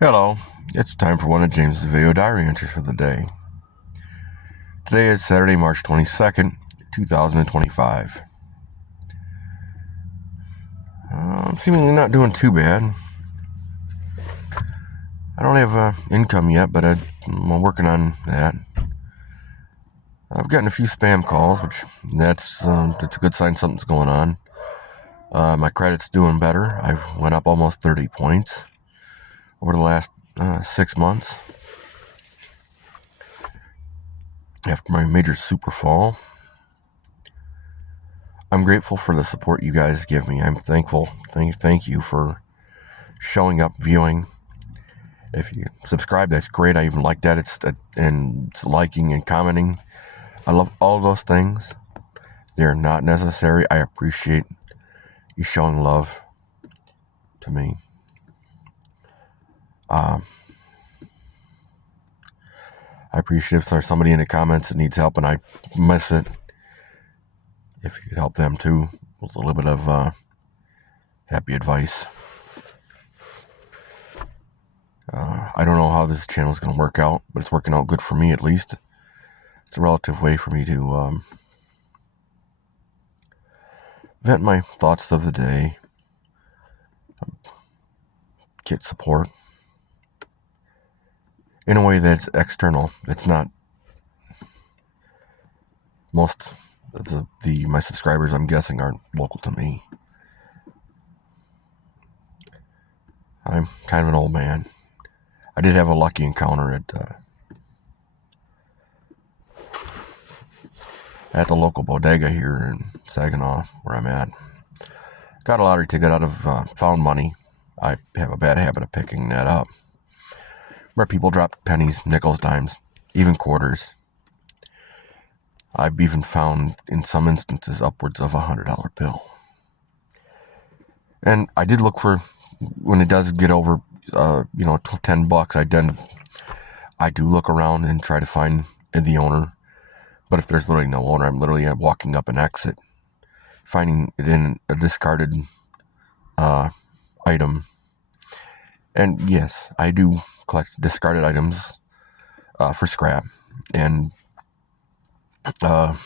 Hello, it's time for one of James's video diary entries for the day. Today is Saturday, March 22nd, 2025. I'm seemingly not doing too bad. I don't have income yet, but I'm working on that. I've gotten a few spam calls, which that's a good sign something's going on. My credit's doing better. I went up almost 30 points over the last 6 months after my major super fall. I'm grateful for the support you guys give me. I'm thankful. Thank you for showing up, viewing. If you subscribe, that's great. I even like that. It's liking and commenting. I love all those things. They're not necessary. I appreciate you showing love to me. I appreciate if there's somebody in the comments that needs help and I miss it. If you could help them too with a little bit of happy advice. I don't know how this channel is going to work out, but it's working out good for me at least. It's a relative way for me to vent my thoughts of the day, get support in a way that's external. It's not most of my subscribers, I'm guessing, aren't local to me. I'm kind of an old man. I did have a lucky encounter at the local bodega here in Saginaw, where I'm at. Got a lottery ticket out of found money. I have a bad habit of picking that up, where people drop pennies, nickels, dimes, even quarters. I've even found, in some instances, upwards of $100 bill. And I did look for, when it does get over, $10, I do look around and try to find the owner. But if there's literally no owner, I'm literally walking up an exit, finding it in a discarded item. And yes, I do collect discarded items for scrap and to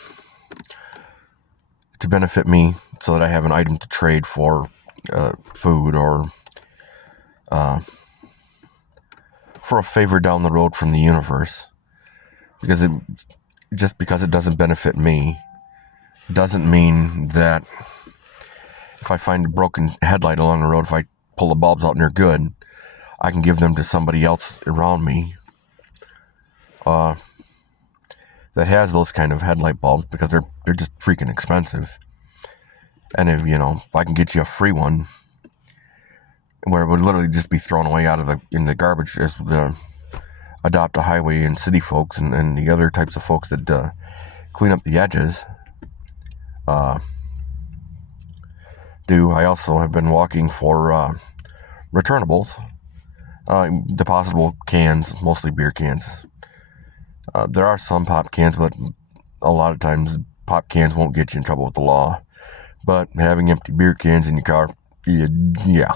benefit me, so that I have an item to trade for food or for a favor down the road from the universe. Because just because it doesn't benefit me doesn't mean that if I find a broken headlight along the road, if I pull the bulbs out and they're good, I can give them to somebody else around me that has those kind of headlight bulbs, because they're just freaking expensive. And if I can get you a free one where it would literally just be thrown away in the garbage, as the Adopt a Highway and city folks and the other types of folks that clean up the edges do. I also have been walking for returnables, depositable cans, mostly beer cans. There are some pop cans, but a lot of times pop cans won't get you in trouble with the law. But having empty beer cans in your car, yeah.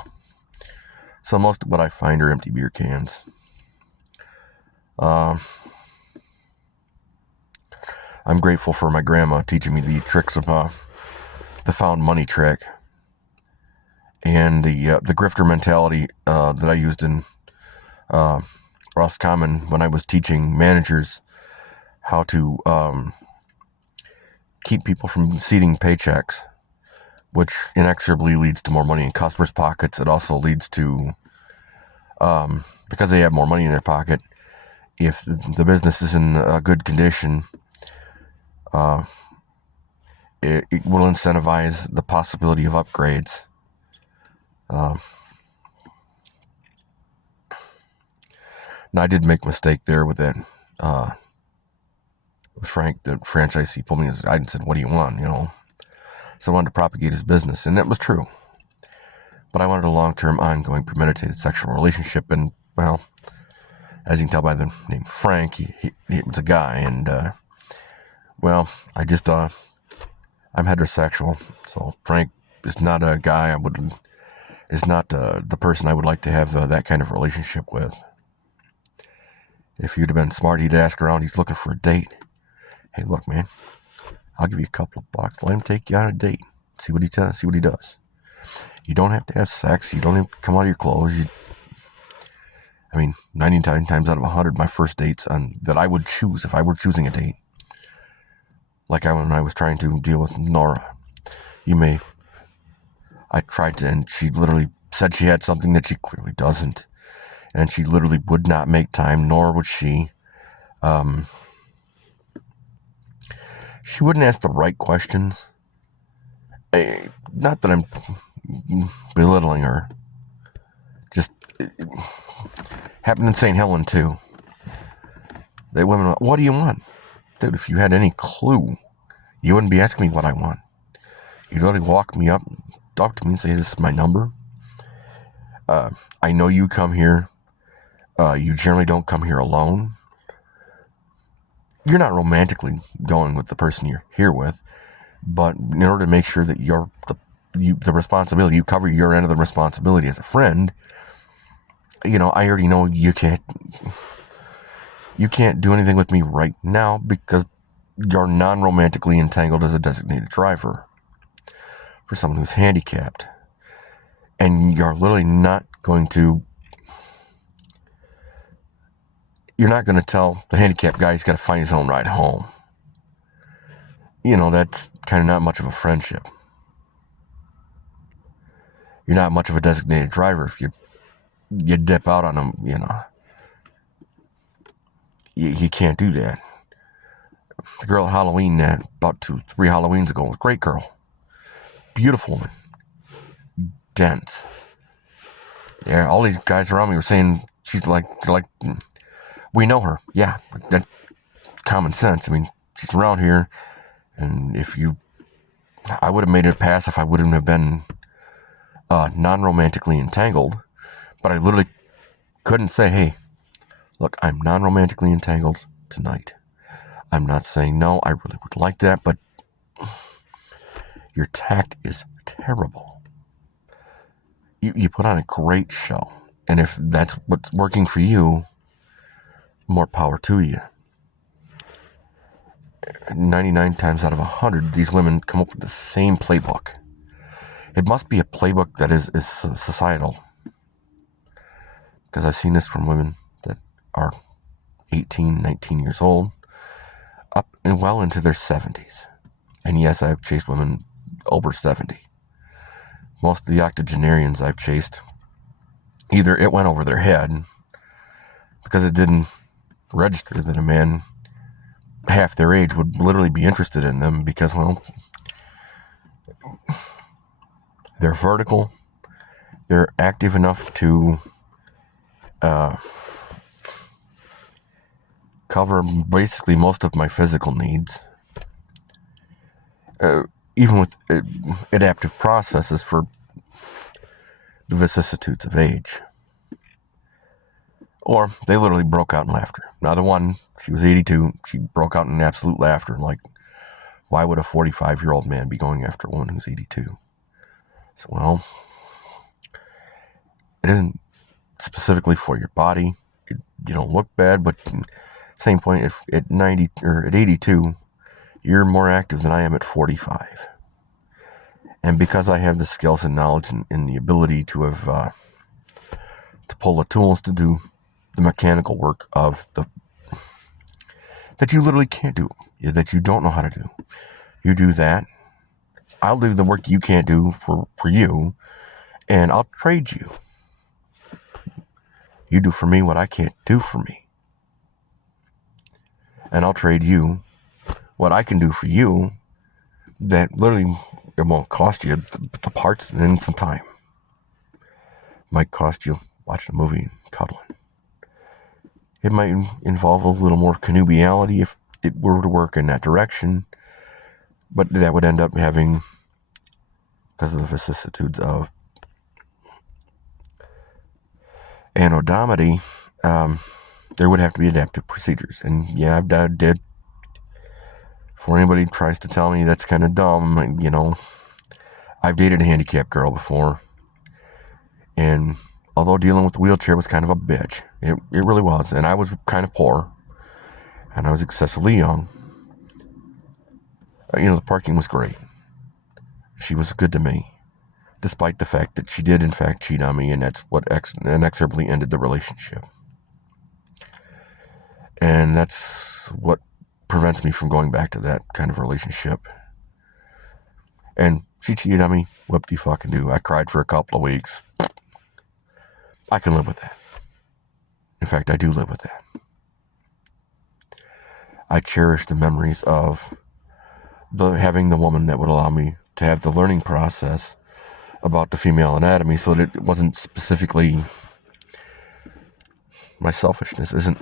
So most of what I find are empty beer cans. I'm grateful for my grandma teaching me the tricks of the found money trick and the grifter mentality that I used in Roscommon when I was teaching managers how to keep people from seeding paychecks, which inexorably leads to more money in customers' pockets. It also leads to, because they have more money in their pocket, if the business is in a good condition, it will incentivize the possibility of upgrades. Now, I did make a mistake there with that. Frank, the franchisee, pulled me aside and said, "What do you want?" So I wanted to propagate his business, and that was true. But I wanted a long-term, ongoing, premeditated sexual relationship, and, well, as you can tell by the name Frank, he was a guy, and, well, I'm heterosexual, so Frank is not a guy I would is not the person I would like to have that kind of relationship with. If you'd have been smart, he'd ask around, he's looking for a date. Hey, look, man, I'll give you a couple of bucks. Let him take you on a date. See what he does. You don't have to have sex. You don't have to come out of your clothes. 99 times out of 100, my first dates that I would choose if I were choosing a date, like when I was trying to deal with Nora. I tried to, and she literally said she had something that she clearly doesn't. And she literally would not make time, nor would she. She wouldn't ask the right questions. Not that I'm belittling her. Just it happened in St. Helen too. They women, what do you want? Dude, if you had any clue, you wouldn't be asking me what I want. You'd literally walk me up, talk to me and say, this is my number. I know you come here. You generally don't come here alone. You're not romantically going with the person you're here with, but in order to make sure that the responsibility, you cover your end of the responsibility as a friend, I already know you can't do anything with me right now because you're non-romantically entangled as a designated driver for someone who's handicapped. And you're literally not going to tell the handicapped guy he's got to find his own ride home. That's kind of not much of a friendship. You're not much of a designated driver if you dip out on him, You can't do that. The girl at Halloween about 2-3 Halloweens ago was a great girl. Beautiful woman. Dense. Yeah, all these guys around me were saying she's like, we know her. Yeah, that common sense. She's around here, and I would have made it pass if I wouldn't have been non-romantically entangled, but I literally couldn't say, hey, look, I'm non-romantically entangled tonight. I'm not saying no, I really would like that, but your tact is terrible. You put on a great show, and if that's what's working for you, more power to you. 99 times out of 100, these women come up with the same playbook. It must be a playbook that is societal. Because I've seen this from women that are 18, 19 years old, up and well into their 70s. And yes, I've chased women over 70. Most of the octogenarians I've chased, either it went over their head because it didn't register that a man half their age would literally be interested in them because, they're vertical, they're active enough to cover basically most of my physical needs, even with adaptive processes for the vicissitudes of age. Or they literally broke out in laughter. Now the one, she was 82, she broke out in absolute laughter. Like, why would a 45-year-old man be going after a woman who's 82? So, it isn't specifically for your body. You don't look bad, but same point, if at 90 or at 82, you're more active than I am at 45. And because I have the skills and knowledge and the ability to have to pull the tools to do the mechanical work of that you literally can't do, that you don't know how to do. You do that. I'll do the work you can't do for you, and I'll trade you. You do for me what I can't do for me. And I'll trade you what I can do for you that literally it won't cost you the parts and some time. It might cost you watching a movie and cuddling. It might involve a little more connubiality if it were to work in that direction, but that would end up having, because of the vicissitudes of anodomity, there would have to be adaptive procedures. And yeah, I've did. Before anybody tries to tell me that's kind of dumb, I've dated a handicapped girl before. And although dealing with the wheelchair was kind of a bitch, it really was. And I was kind of poor, and I was excessively young. The parking was great. She was good to me, despite the fact that she did, in fact, cheat on me, and that's what inexorably ended the relationship. And that's what prevents me from going back to that kind of relationship. And she cheated on me. Whoop-de-fucking-do. I cried for a couple of weeks. I can live with that. In fact, I do live with that. I cherish the memories of having the woman that would allow me to have the learning process about the female anatomy, so that it wasn't specifically, my selfishness isn't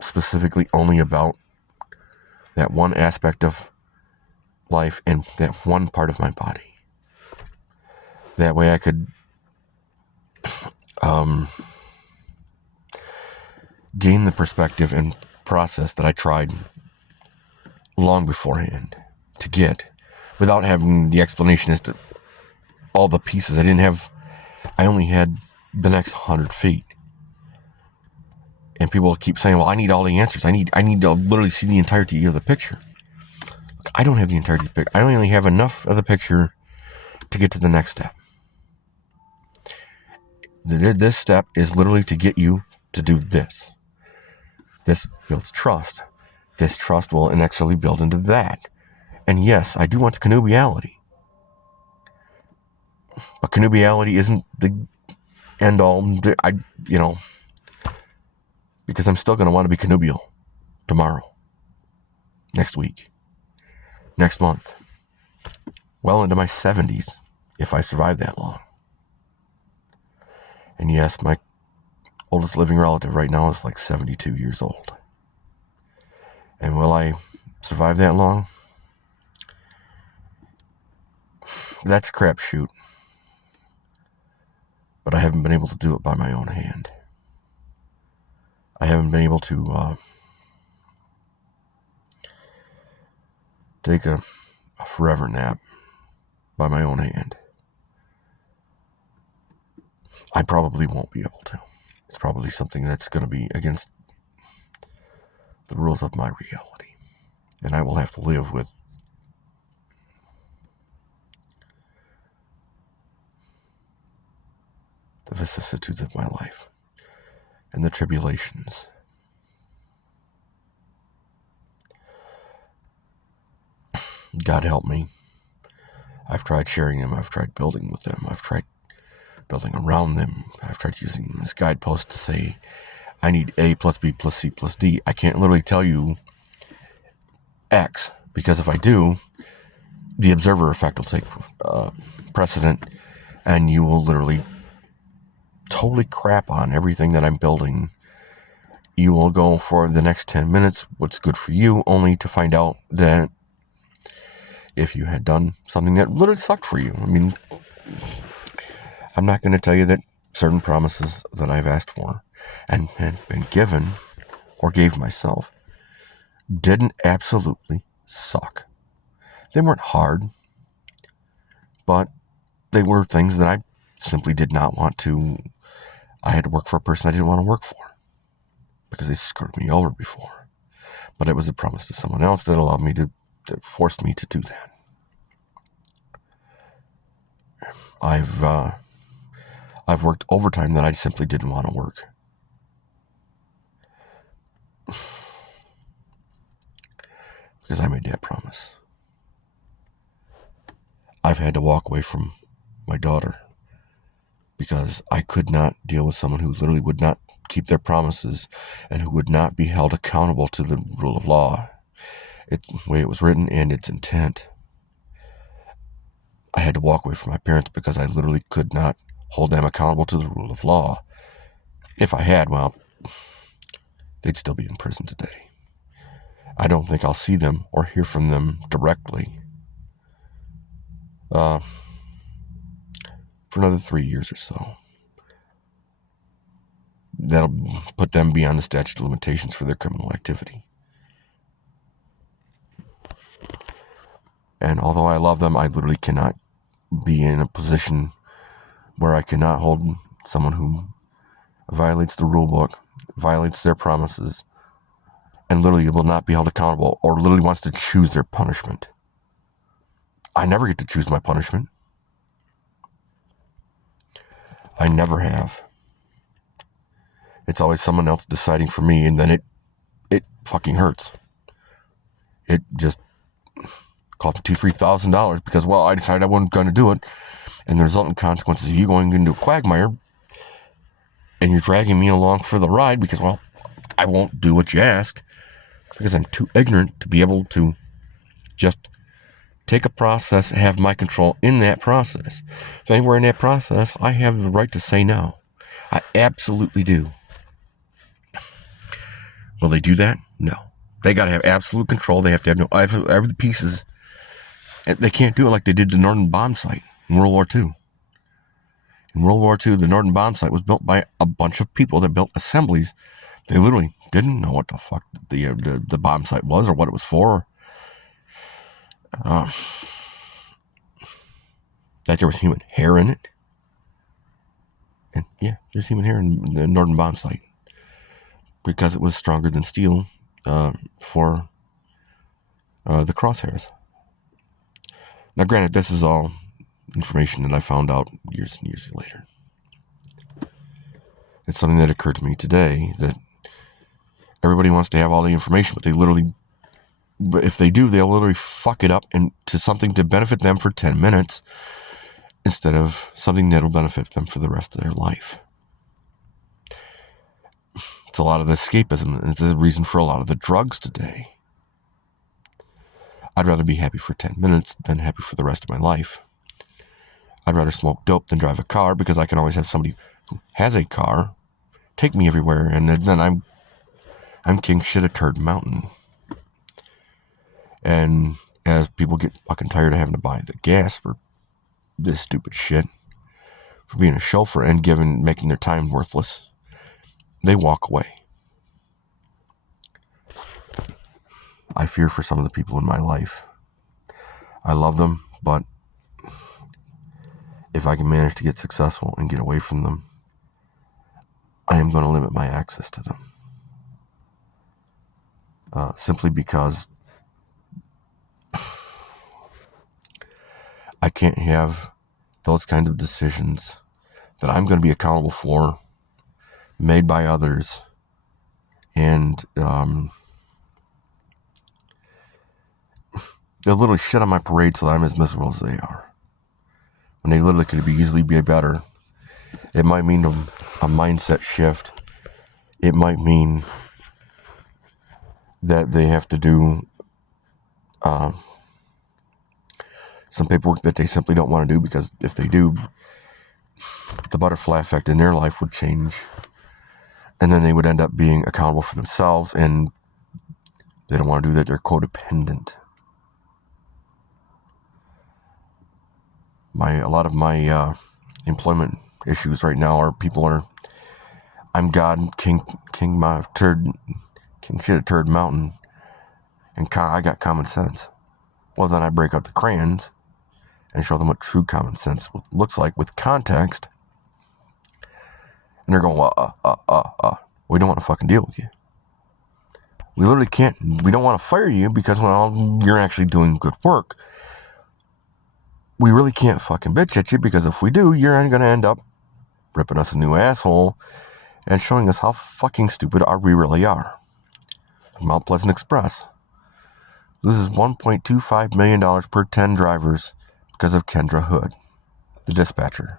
specifically only about that one aspect of life and that one part of my body. That way I could gain the perspective and process that I tried long beforehand to get, without having the explanation as to all the pieces. I only had the next 100 feet. And people keep saying, well, I need all the answers. I need to literally see the entirety of the picture. Look, I don't have the entirety of the picture. I only have enough of the picture to get to the next step. This step is literally to get you to do this. This builds trust. This trust will inexorably build into that. And yes, I do want the connubiality. But connubiality isn't the end all. Because I'm still going to want to be connubial tomorrow, next week, next month, well into my 70s, if I survive that long. And yes, my oldest living relative right now is like 72 years old. And will I survive that long? That's a crapshoot. But I haven't been able to do it by my own hand. I haven't been able to take a forever nap by my own hand. I probably won't be able to. It's probably something that's going to be against the rules of my reality. And I will have to live with the vicissitudes of my life and the tribulations. God help me. I've tried sharing them. I've tried building with them. I've tried building around them. I've tried using them as guideposts to say, I need A plus B plus C plus D. I can't literally tell you X, because if I do, the observer effect will take precedent, and you will literally totally crap on everything that I'm building. You will go for the next 10 minutes, what's good for you, only to find out that if you had done something that literally sucked for you. I mean, I'm not going to tell you that certain promises that I've asked for and been given or gave myself didn't absolutely suck. They weren't hard, but they were things that I simply did not want to. I had to work for a person I didn't want to work for because they screwed me over before. But it was a promise to someone else that allowed me that forced me to do that. I've worked overtime that I simply didn't want to work. Because I made that promise. I've had to walk away from my daughter because I could not deal with someone who literally would not keep their promises and who would not be held accountable to the rule of law, the way it was written and its intent. I had to walk away from my parents because I literally could not hold them accountable to the rule of law. If I had, well, they'd still be in prison today. I don't think I'll see them or hear from them directly for another 3 years or so. That'll put them beyond the statute of limitations for their criminal activity. And although I love them, I literally cannot be in a position where I cannot hold someone who violates the rule book, violates their promises, and literally will not be held accountable or literally wants to choose their punishment. I never get to choose my punishment. I never have. It's always someone else deciding for me, and then it fucking hurts. It just cost me $2,000-$3,000 because, well, I decided I wasn't going to do it, and the resultant consequences of you going into a quagmire, and you're dragging me along for the ride because, well, I won't do what you ask because I'm too ignorant to be able to just take a process, have my control in that process. So anywhere in that process, I have the right to say no. I absolutely do. Will they do that? No. They got to have absolute control. They have to have every the pieces. They can't do it like they did the Norden bomb site in World War II. In World War II, the Norden bomb site was built by a bunch of people that built assemblies. They literally didn't know what the fuck the bomb site was or what it was for. That there was human hair in it. And yeah, there's human hair in the Norden bomb site. Because it was stronger than steel for the crosshairs. Now, granted, this is all information that I found out years and years later. It's something that occurred to me today that everybody wants to have all the information, but if they do, they'll literally fuck it up into something to benefit them for 10 minutes instead of something that'll benefit them for the rest of their life. It's a lot of the escapism, and it's the reason for a lot of the drugs today. I'd rather be happy for 10 minutes than happy for the rest of my life. I'd rather smoke dope than drive a car because I can always have somebody who has a car take me everywhere, and then I'm king shit at Turd Mountain. And as people get fucking tired of having to buy the gas for this stupid shit, for being a chauffeur and making their time worthless, they walk away. I fear for some of the people in my life. I love them, but if I can manage to get successful and get away from them, I am going to limit my access to them. Simply because I can't have those kinds of decisions that I'm going to be accountable for made by others, and they'll literally shit on my parade so that I'm as miserable as they are. When they literally could easily be better. It might mean a mindset shift. It might mean that they have to do some paperwork that they simply don't want to do, because if they do, the butterfly effect in their life would change. And then they would end up being accountable for themselves, and they don't want to do that. They're codependent. A lot of my employment issues right now are I'm God, king shit at Turd Mountain, and I got common sense. Well, then I break out the crayons and show them what true common sense looks like with context. And they're going, we don't want to fucking deal with you. We literally can't. We don't want to fire you because, well, you're actually doing good work. We really can't fucking bitch at you, because if we do, you're going to end up ripping us a new asshole and showing us how fucking stupid we really are. Mount Pleasant Express loses $1.25 million per 10 drivers because of Kendra Hood, the dispatcher.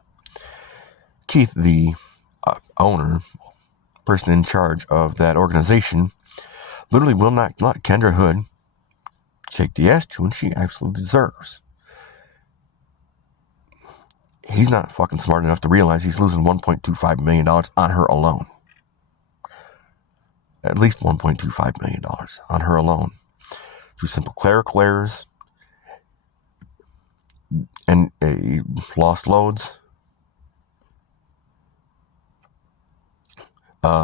Keith, the owner, person in charge of that organization, literally will not let Kendra Hood take the ass chewing she absolutely deserves. He's not fucking smart enough to realize he's losing $1.25 million on her alone. At least $1.25 million on her alone. Through simple clerical errors and lost loads.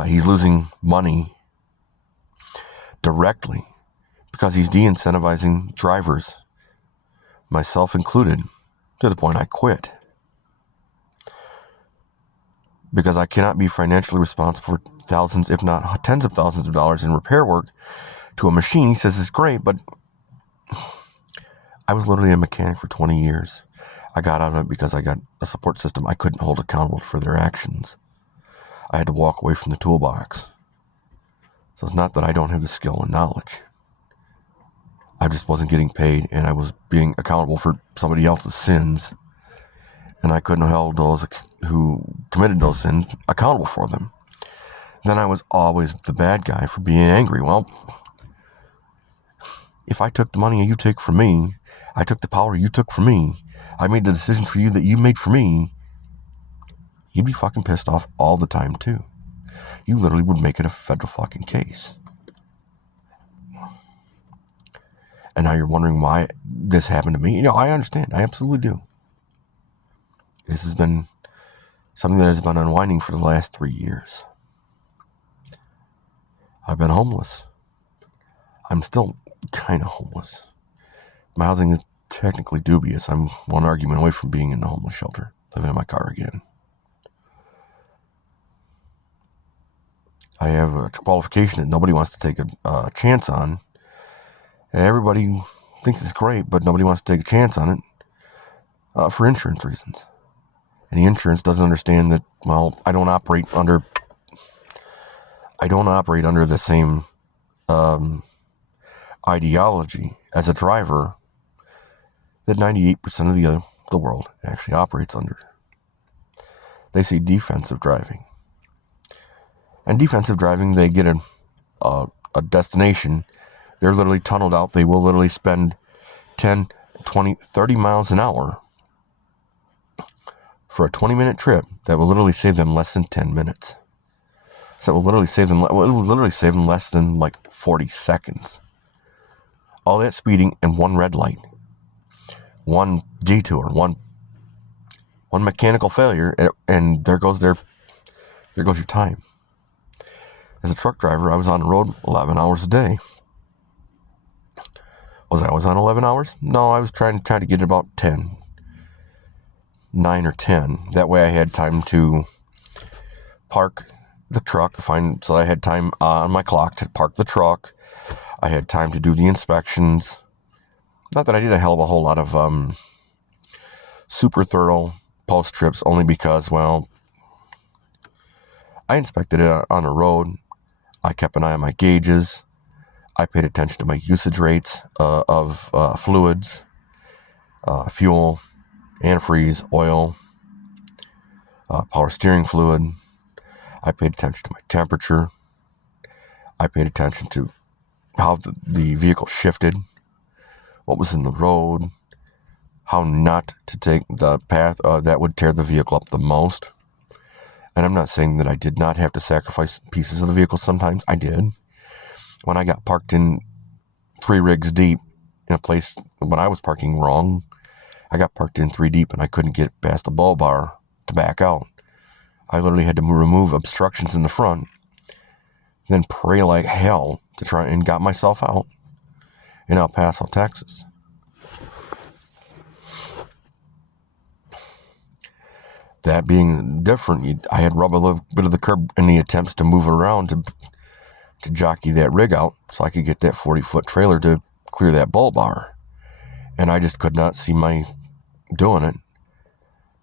He's losing money directly because he's de-incentivizing drivers, myself included, to the point I quit. because I cannot be financially responsible for thousands, if not tens of thousands of dollars in repair work to a machine. He says it's great, but I was literally a mechanic for 20 years. I got out of it because I got a support system I couldn't hold accountable for their actions. I had to walk away from the toolbox. So it's not that I don't have the skill and knowledge. I just wasn't getting paid, and I was being accountable for somebody else's sins. And I couldn't hold those who committed those sins accountable for them. Then I was always the bad guy for being angry. Well, if I took the money you took from me, I took the power you took from me, I made the decision for you that you made for me, you'd be fucking pissed off all the time too. You literally would make it a federal fucking case. And now you're wondering why this happened to me. I understand. I absolutely do. This has been something that has been unwinding for the last 3 years. I've been homeless. I'm still kind of homeless. My housing is technically dubious. I'm one argument away from being in a homeless shelter, living in my car again. I have a qualification that nobody wants to take a chance on. Everybody thinks it's great, but nobody wants to take a chance on it for insurance reasons. And the insurance doesn't understand that, well, I don't operate under the same ideology as a driver that 98% of the world actually operates under. They say defensive driving. And defensive driving, they get a destination. They're literally tunneled out. They will literally spend 10, 20, 30 miles an hour for a 20-minute trip that will literally save them less than 10 minutes. So it will literally save them less than like 40 seconds. All that speeding and one red light, one detour, one mechanical failure, and there goes your time. As a truck driver, I was on the road 11 hours a day. Was I always on 11 hours? No, I was trying to get about 10. 9 or 10. That way I had time to park the truck, so I had time on my clock to park the truck. I had time to do the inspections. Not that I did a hell of a whole lot of super thorough post trips, only because, well, I inspected it on the road. I kept an eye on my gauges. I paid attention to my usage rates of fluids, fuel, antifreeze, oil, power steering fluid. I paid attention to my temperature. I paid attention to how the vehicle shifted, what was in the road, how not to take the path that would tear the vehicle up the most. And I'm not saying that I did not have to sacrifice pieces of the vehicle sometimes. I did. When I got parked in 3 rigs deep in a place when I was parking wrong, I got parked in 3 deep and I couldn't get past the bull bar to back out. I literally had to remove obstructions in the front, then pray like hell to try and got myself out in El Paso, Texas. That being different, I had to rub a little bit of the curb in the attempts to move around to jockey that rig out so I could get that 40-foot trailer to clear that bull bar. And I just could not see my doing it.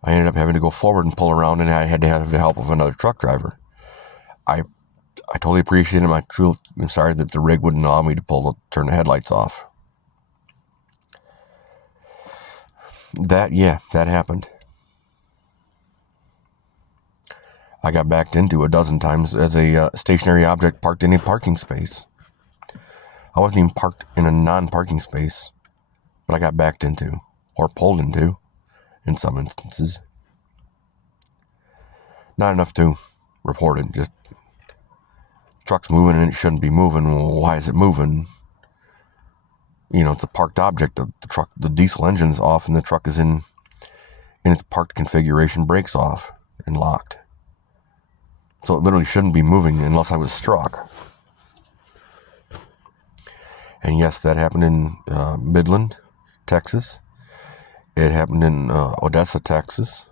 I ended up having to go forward and pull around, and I had to have the help of another truck driver. I totally appreciated my truth. I'm sorry that the rig wouldn't allow me to turn the headlights off. That happened. I got backed into a dozen times as a stationary object parked in a parking space. I wasn't even parked in a non-parking space, but I got backed into, or pulled into, in some instances. Not enough to report it, just truck's moving and it shouldn't be moving. Well, why is it moving? It's a parked object. The diesel engine's off and the truck is in its parked configuration, brakes off and locked. So it literally shouldn't be moving unless I was struck. And yes, that happened in Midland, Texas. It happened in Odessa, Texas.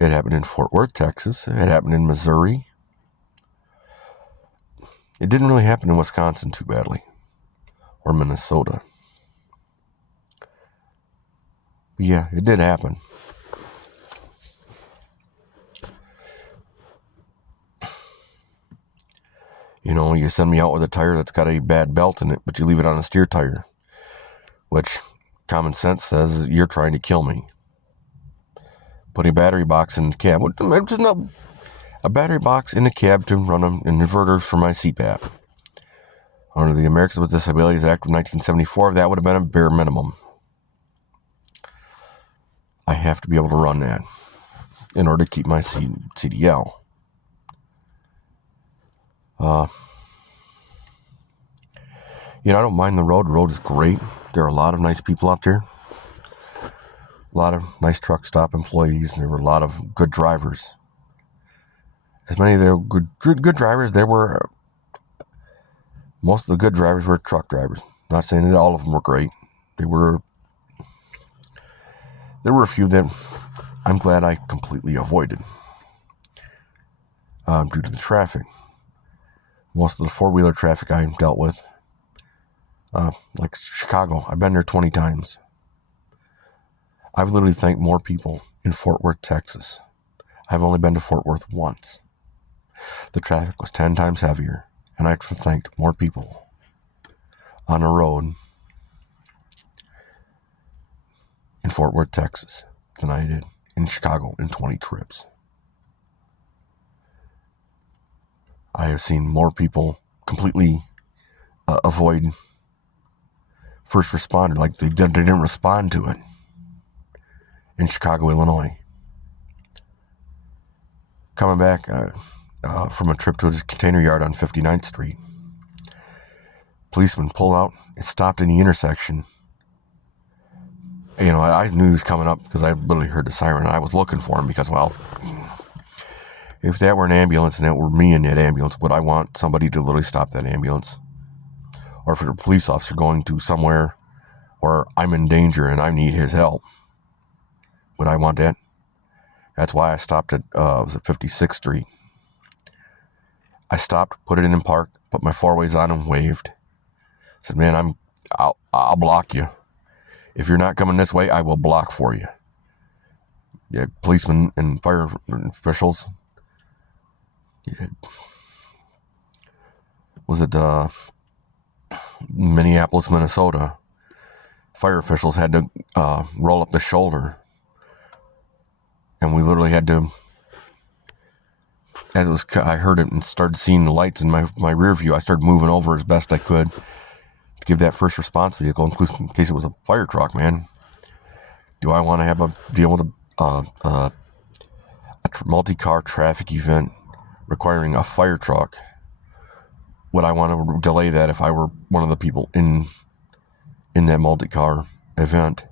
It happened in Fort Worth, Texas. It happened in Missouri. It didn't really happen in Wisconsin too badly, or Minnesota. But yeah, it did happen. You send me out with a tire that's got a bad belt in it, but you leave it on a steer tire, which common sense says you're trying to kill me. Put a battery box in the cab, which is not a battery box in the cab to run an inverter for my CPAP. Under the Americans with Disabilities Act of 1974, that would have been a bare minimum. I have to be able to run that in order to keep my CDL. I don't mind the road. The road is great. There are a lot of nice people out there. A lot of nice truck stop employees. And there were a lot of good drivers. As many of the good drivers, most of the good drivers were truck drivers. Not saying that all of them were great. There were a few that I'm glad I completely avoided due to the traffic. Most of the four-wheeler traffic I dealt with, like Chicago, I've been there 20 times. I've literally thanked more people in Fort Worth, Texas. I've only been to Fort Worth once. The traffic was 10 times heavier, and I've thanked more people on a road in Fort Worth, Texas than I did in Chicago in 20 trips. I have seen more people completely avoid first responder, like they didn't respond to it in Chicago, Illinois. Coming back from a trip to a container yard on 59th Street, policeman pulled out and stopped in the intersection. I knew he was coming up because I literally heard the siren, and I was looking for him because, well, if that were an ambulance and it were me in that ambulance, would I want somebody to literally stop that ambulance? Or if it were a police officer going to somewhere where I'm in danger and I need his help, would I want that? That's why I stopped at 56th Street. I stopped, put it in park, put my four-ways on and waved. Said, man, I'll block you. If you're not coming this way, I will block for you. Yeah, policemen and fire officials. Yeah. Was it Minneapolis, Minnesota? Fire officials had to roll up the shoulder. And we literally had to, I heard it and started seeing the lights in my rear view. I started moving over as best I could to give that first response vehicle, in case it was a fire truck, man. Do I want to deal with a multi-car traffic event requiring a fire truck? Would I want to delay that if I were one of the people in that multi-car event,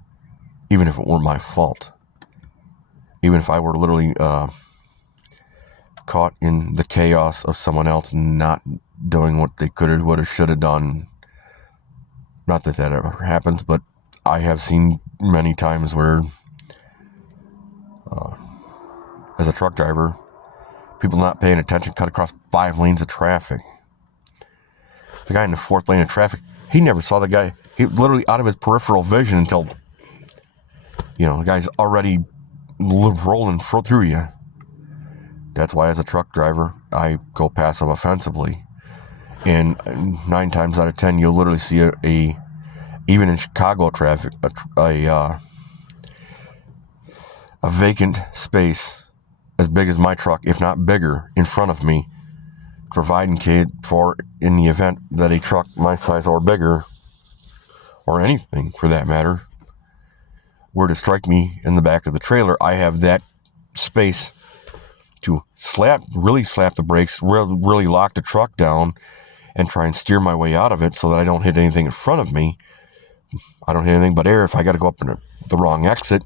even if it were my fault? Even if I were literally caught in the chaos of someone else not doing what they could have, would have, should have done. Not that ever happens, but I have seen many times where, as a truck driver, people not paying attention cut across 5 lanes of traffic. The guy in the 4th lane of traffic, he never saw the guy. He literally out of his peripheral vision until, the guy's already rolling through you. That's why as a truck driver, I go passive offensively. And 9 times out of 10, you'll literally see even in Chicago traffic, a vacant space as big as my truck, if not bigger, in front of me, providing for in the event that a truck my size or bigger, or anything for that matter, were to strike me in the back of the trailer. I have that space to really slap the brakes, really lock the truck down, and try and steer my way out of it so that I don't hit anything in front of me. I don't hit anything but air if I got to go up in the wrong exit.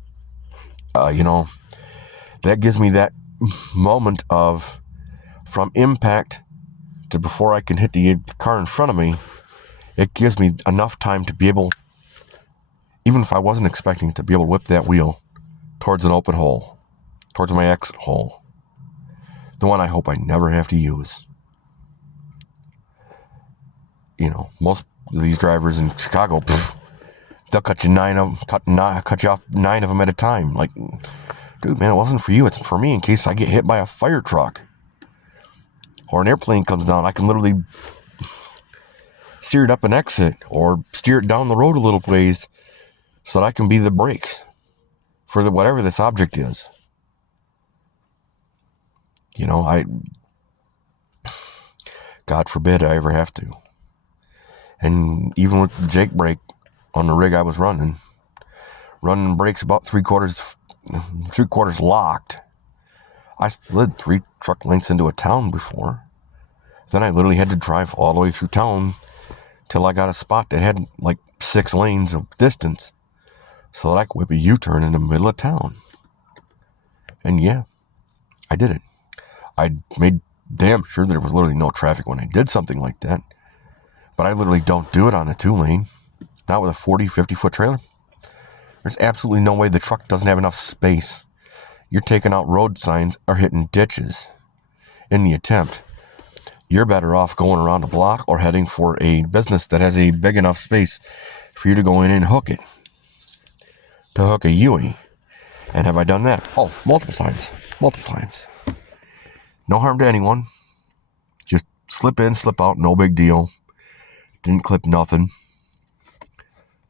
That gives me that moment of, from impact to before I can hit the car in front of me, it gives me enough time to be able, even if I wasn't expecting to be able to whip that wheel towards an open hole. towards my exit hole. The one I hope I never have to use. You know, most of these drivers in Chicago, they'll cut you off 9 of them at a time. Like, dude, man, it wasn't for you. It's for me in case I get hit by a fire truck or an airplane comes down. I can literally steer it up an exit or steer it down the road a little ways so that I can be the brake for whatever this object is. You know, God forbid I ever have to. And even with the Jake brake on the rig I was running brakes about three quarters locked. I slid 3 truck lengths into a town before. Then I literally had to drive all the way through town till I got a spot that had like 6 lanes of distance so that I could whip a U-turn in the middle of town. And yeah, I did it. I made damn sure there was literally no traffic when I did something like that. But I literally don't do it on a 2-lane. Not with a 40, 50-foot trailer. There's absolutely no way the truck doesn't have enough space. You're taking out road signs or hitting ditches in the attempt. You're better off going around a block or heading for a business that has a big enough space for you to go in and hook it. To hook a Yui. And have I done that? Oh, multiple times. Multiple times. No harm to anyone. Just slip in, slip out, no big deal. Didn't clip nothing.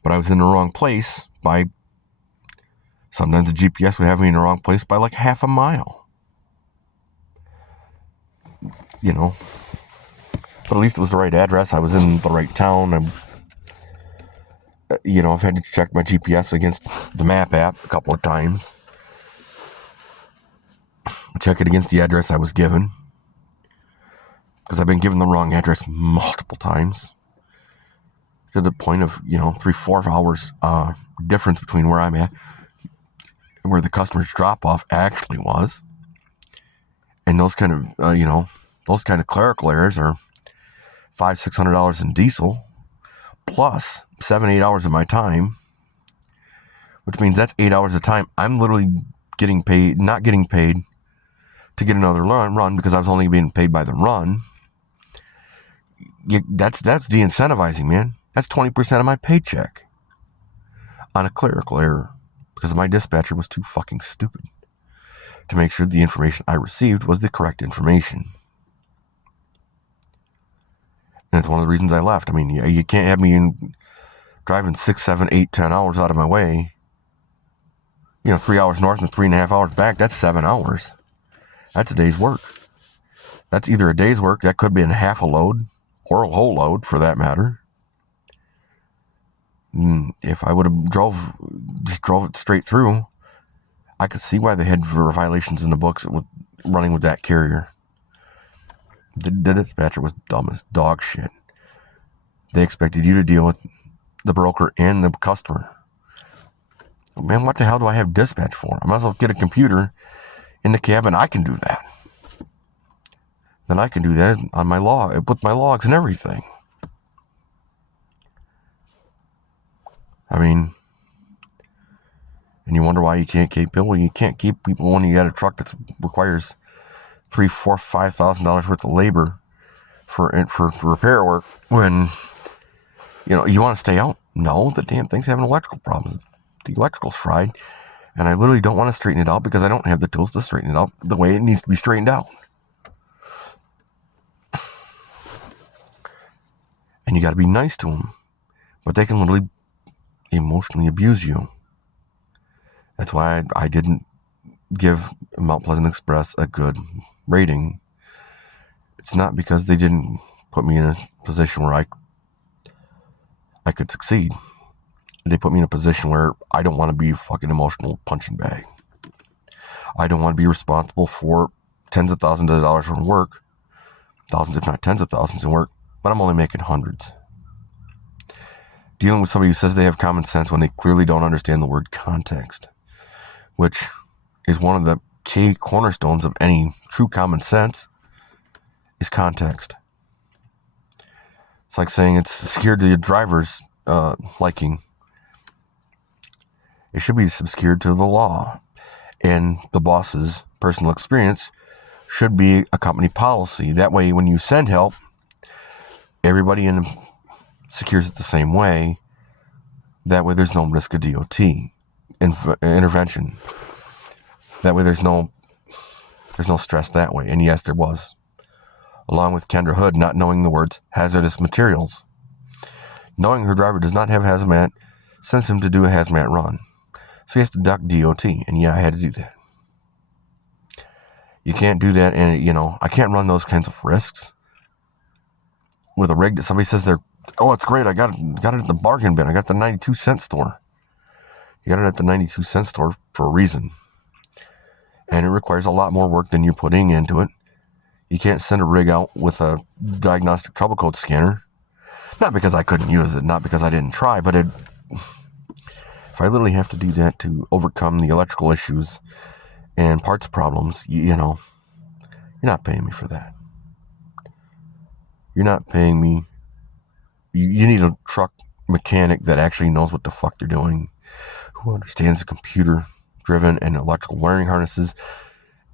But I was in the wrong place by... Sometimes the GPS would have me in the wrong place by like half a mile. You know. But at least it was the right address. I was in the right town. I've had to check my GPS against the map app a couple of times. Check it against the address I was given. Because I've been given the wrong address multiple times. To the point of, 3-4 hours difference between where I'm at and where the customer's drop-off actually was. And those kind of clerical errors are $500-$600 in diesel plus 7-8 hours of my time, which means that's 8 hours of time I'm literally not getting paid to get another run because I was only being paid by the run. That's de-incentivizing, man. That's 20% of my paycheck on a clerical error because my dispatcher was too fucking stupid to make sure the information I received was the correct information. And it's one of the reasons I left. I mean, you can't have me driving 6, 7, 8, 10 hours out of my way. 3 hours north and 3.5 hours back. That's 7 hours. That's a day's work. That's either a day's work, that could be in half a load, or a whole load for that matter. If I would have drove it straight through, I could see why they had violations in the books with running with that carrier. The dispatcher was dumb as dog shit. They expected you to deal with the broker and the customer. Man, what the hell do I have dispatch for? I might as well get a computer in the cabin. I can do that. Then I can do that on my log, with my logs and everything. I mean, and you wonder why you can't keep people. Well, you can't keep people when you got a truck that requires $3,000, $4,000, $5,000 worth of labor for repair work. When you want to stay out. No, the damn thing's having electrical problems. The electrical's fried, and I literally don't want to straighten it out because I don't have the tools to straighten it out the way it needs to be straightened out. And you got to be nice to them, but they can literally emotionally abuse you. That's why I didn't give Mount Pleasant Express a good rating. It's not because they didn't put me in a position where I could succeed. They put me in a position where I don't want to be a fucking emotional punching bag. I don't want to be responsible for tens of thousands of dollars in work, thousands if not tens of thousands in work, but I'm only making hundreds. Dealing with somebody who says they have common sense when they clearly don't understand the word context, which is one of the key cornerstones of any true common sense, is context. It's like saying it's secured to your driver's liking. It should be obscured to the law. And the boss's personal experience should be a company policy. That way, when you send help, everybody secures it the same way. That way, there's no risk of DOT intervention. That way, there's no stress that way. And yes, there was. Along with Kendra Hood not knowing the words hazardous materials. Knowing her driver does not have hazmat sends him to do a hazmat run. So he has to duck DOT. And yeah, I had to do that. You can't do that. And, I can't run those kinds of risks with a rig that somebody says it's great. I got it at the bargain bin. I got the 92-cent store. You got it at the 92-cent store for a reason. And it requires a lot more work than you're putting into it. You can't send a rig out with a diagnostic trouble code scanner. Not because I couldn't use it, not because I didn't try, but if I literally have to do that to overcome the electrical issues and parts problems, you're not paying me for that. You're not paying me. You need a truck mechanic that actually knows what the fuck they're doing, who understands the computer-driven and electrical wiring harnesses.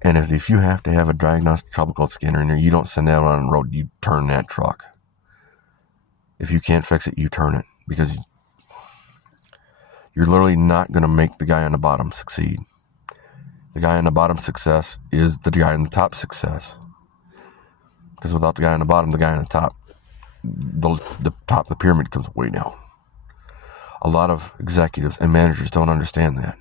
And if you have to have a diagnostic trouble code scanner in there, you don't send that on the road. You turn that truck. If you can't fix it, you turn it. Because you're literally not going to make the guy on the bottom succeed. The guy on the bottom success is the guy on the top success. Because without the guy on the bottom, the guy on the top, the top of the pyramid comes way down. A lot of executives and managers don't understand that.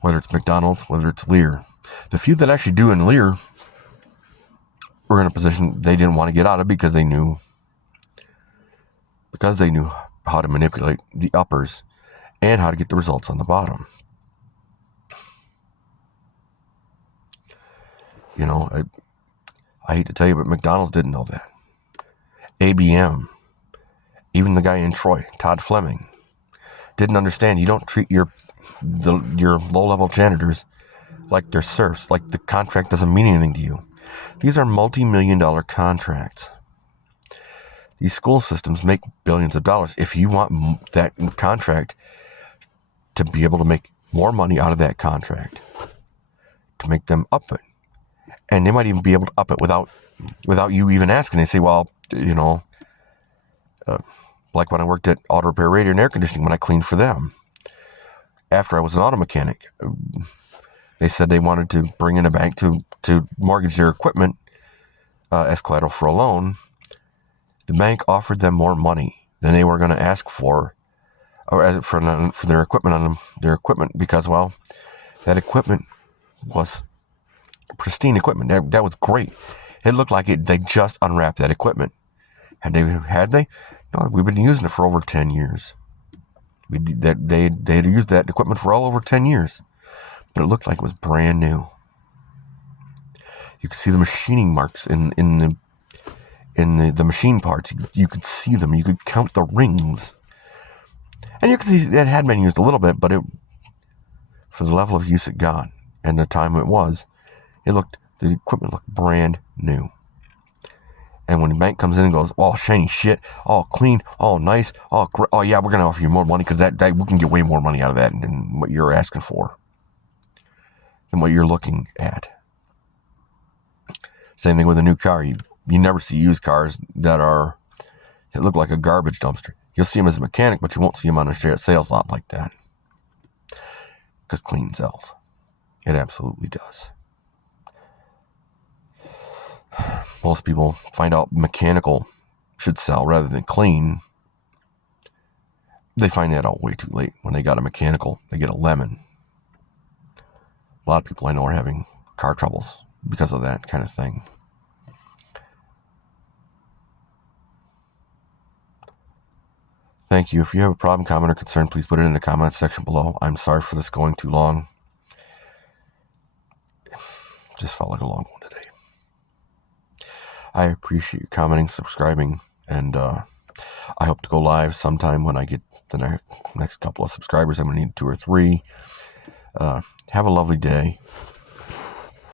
Whether it's McDonald's, whether it's Lear. The few that actually do in Lear were in a position they didn't want to get out of because they knew how to manipulate the uppers and how to get the results on the bottom. I hate to tell you, but McDonald's didn't know that. ABM, even the guy in Troy, Todd Fleming, didn't understand. You don't treat your low-level janitors like they're serfs, like the contract doesn't mean anything to you. These are multi-million-dollar contracts. These school systems make billions of dollars. If you want that contract to be able to make more money out of that contract, to make them up it, and they might even be able to up it without you even asking. They say, well, like when I worked at Auto Repair Radio and Air Conditioning, when I cleaned for them, after I was an auto mechanic, they said they wanted to bring in a bank to mortgage their equipment as collateral for a loan. The bank offered them more money than they were going to ask for, or for their equipment because, well, that equipment was pristine equipment. That was great. It looked like they just unwrapped that equipment. Had they? No, we've been using it for over 10 years. They had used that equipment for all over 10 years, but it looked like it was brand new. You could see the machining marks in the machine parts. You could see them. You could count the rings, and you could see it had been used a little bit, but for the level of use it got and the time it was, the equipment looked brand new. And when the bank comes in and goes, all shiny shit, all clean, all nice, all yeah, we're going to offer you more money because that we can get way more money out of that than what you're asking for, than what you're looking at. Same thing with a new car. You never see used cars that look like a garbage dumpster. You'll see them as a mechanic, but you won't see them on a sales lot like that. Because clean sells. It absolutely does. Most people find out mechanical should sell rather than clean. They find that out way too late. When they got a mechanical, they get a lemon. A lot of people I know are having car troubles because of that kind of thing. Thank you. If you have a problem, comment, or concern, please put it in the comments section below. I'm sorry for this going too long. Just felt like a long one today. I appreciate you commenting, subscribing, and I hope to go live sometime when I get the next couple of subscribers. I'm going to need 2 or 3. Have a lovely day.